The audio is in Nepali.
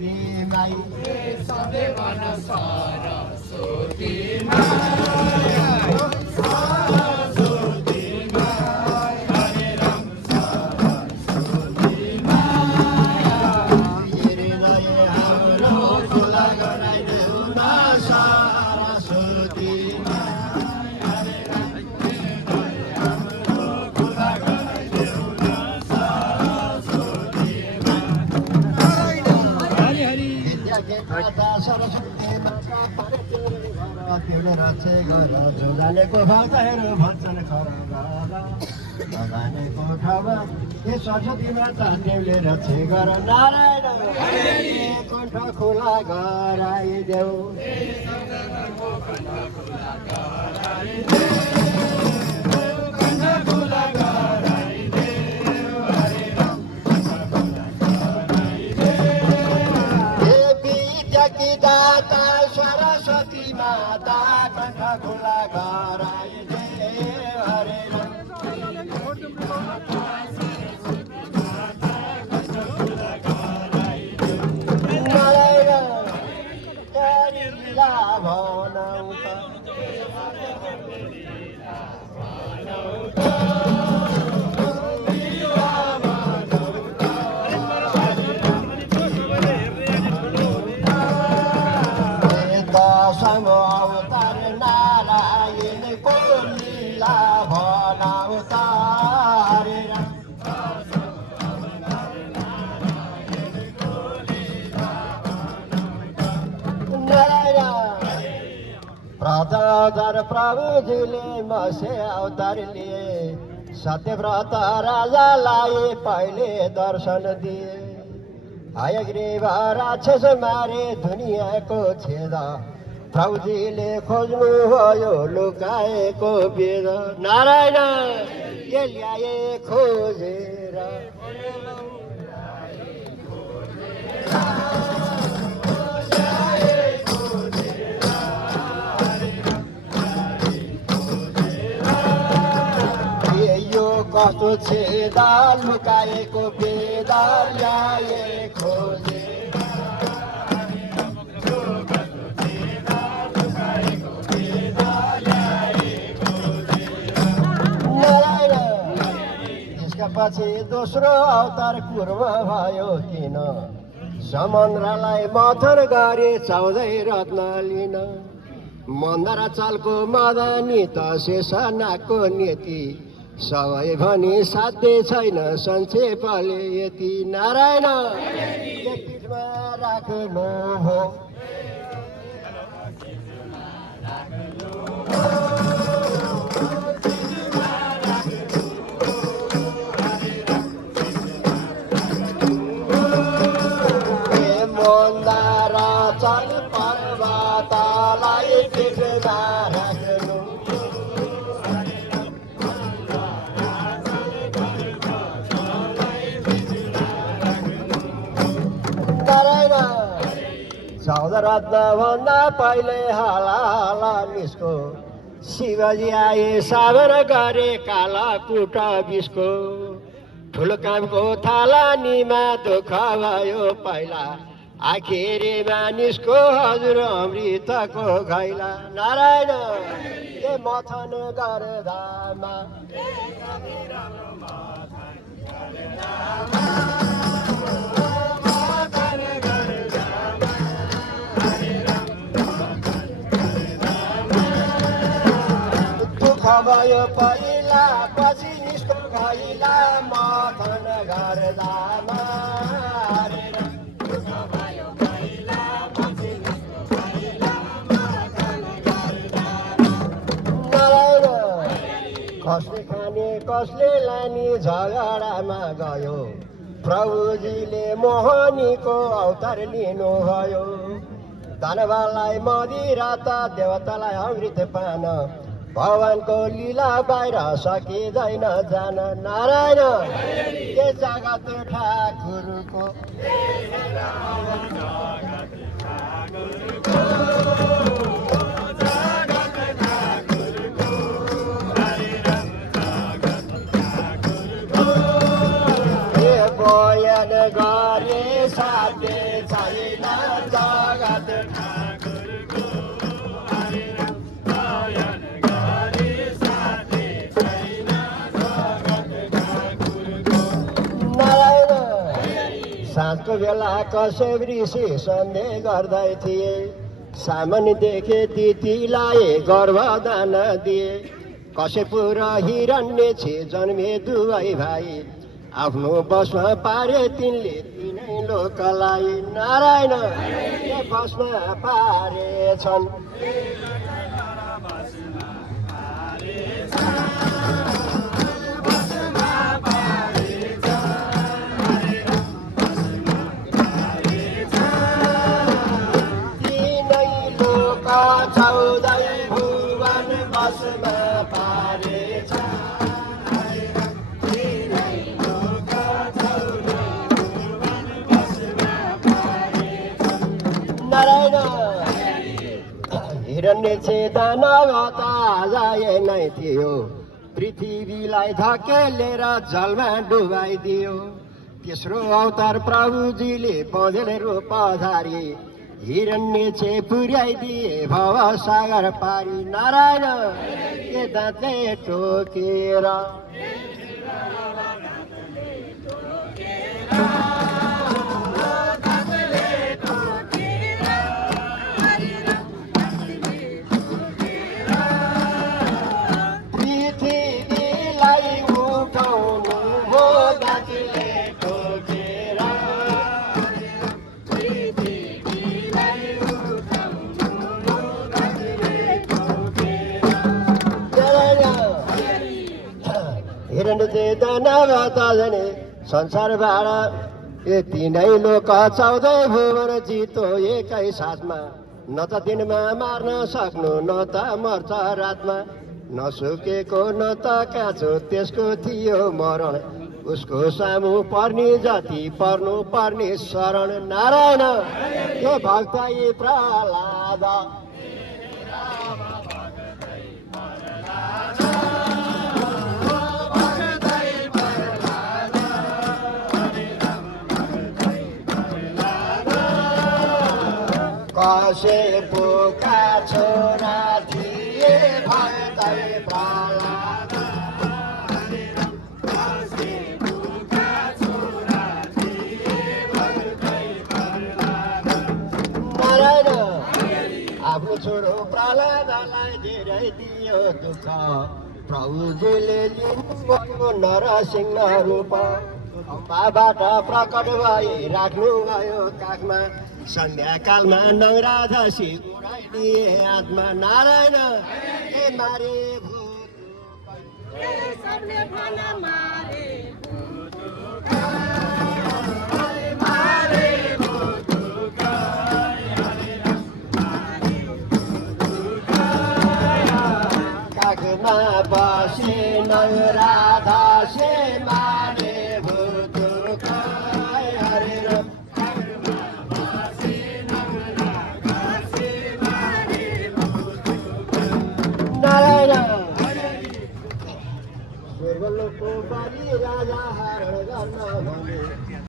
सरस्वतीमाई सधैँ भन सरस्वती माई सरस्वती माई हरे राम सरस्वती माई हृदय हाम्रो खुला गराइदेऊ न सरस्वती हरे राम हृदय हाम्रो खुला गराइदेऊ न सरस्वती सरस्वती रचे गर जो जानेको भक्तहरू भन्छन् खरा नजानेको ठाउँमा ए सरस्वती माता देवले रचे गर नारायण कण्ठ खुला गराइदेऊ दाता सरस्वती माता कण्ठ खुला गराइदे हरे नारायण लीला भनौ अवतार नारायणको लीला भनावतार प्रथम प्रभुजीले मसे अवतार लिए सत्यव्रत राजालाई पहिले दर्शन दिए हयग्रीव राक्षस मारे दुनियाँको छेद प्रभुजीले खोज्नुभयो लुकाएको वेद नारायण के ल्याए खोजेर यो कस्तो छेद लुकाएको वेद ल्याए खोजे पछि दोस्रो अवतार पूर्व भयो किन समुद्रलाई मथन गरे 14 रत्न लिन मन्दरा चालको मदनी त शेषनागको नीति सबै भनी साध्य छैन संक्षेपले यति नारायण पीठमा राख्नु हो मन्दरा चाल पर्वतलाई पीठमा राख्नु नारायण 14 रत्नभन्दा पहिले हाला निस्को शिवजी आए सावन गरे काला कुट बिस्को ठुलो कामको थालनीमा दुःख भयो पहिला आखिरीमा निस्को हजुर अमृतको घैला नारायण के मथन गर्दामा दुःख भयो पहिला पछि निस्को घैला मथन गर्दामा कसले खाने कसले लाने झगडामा गयो प्रभुजीले मोहनीको अवतार लिनुभयो धनवानलाई मदिरा त देवतालाई अमृत पान भगवानको लीला बाहिर सकिँदैन जान नारायण के जगत ठाकुरको बयान गरे साध्य छैन जन्मको बेला कसै ऋषि सन्देह गर्दै थिए सामान्य देखे दिदीलाई गर्भदान दिए कश्यप र हिरण्य छे जन्मे दुवै भाइ आफ्नो बसमा पारे तिनले तिनै लोकलाई नारायण बसमा पारेछन् तिनै लोक 14 भुवन बसमा पारेछन् नारायण हिरण्य चेतनावता जाए नै थियो पृथ्वीलाई धकेलेर जलमा डुबाइदियो तेस्रो अवतार प्रभुजीले पौधेले रूप धारी हिरण्य चे पुर्याइदिए भव सागर पारी नारायण के दाँतले टोकेर पृथ्वीलाई उठाउनु हो दाँतले टोकेर हिरण्य चेतनाबाट जाने संसारबाट ए तिनै लोक 14 भुवन जितो एकै साथमा न त दिनमा मार्न सक्नु न त मर्छ रातमा नसुकेको न त काँचो त्यसको थियो मरण उसको सामु पर्ने जति पर्नु पर्ने शरण नारायण हे भक्त यी प्रहलाद कश्यपका छोरा थिए भक्तै प्रहलाद नारायण आफ्नो छोरो प्रहलादलाई धेरै दियो दुःख प्रभुजीले लिनुभयो नरसिंह रूप अम्बाबाट प्रकट भए राख्नु भयो काखमा सन्ध्याकालमा नङ्रा धसी उडाइदिए आत्मा नारायण ए मारे काखमा बसे नङ्रा धसे मारे भूतुक हरेर नारायण स्वर्गलोकको बलि राजा हरण गर्न भने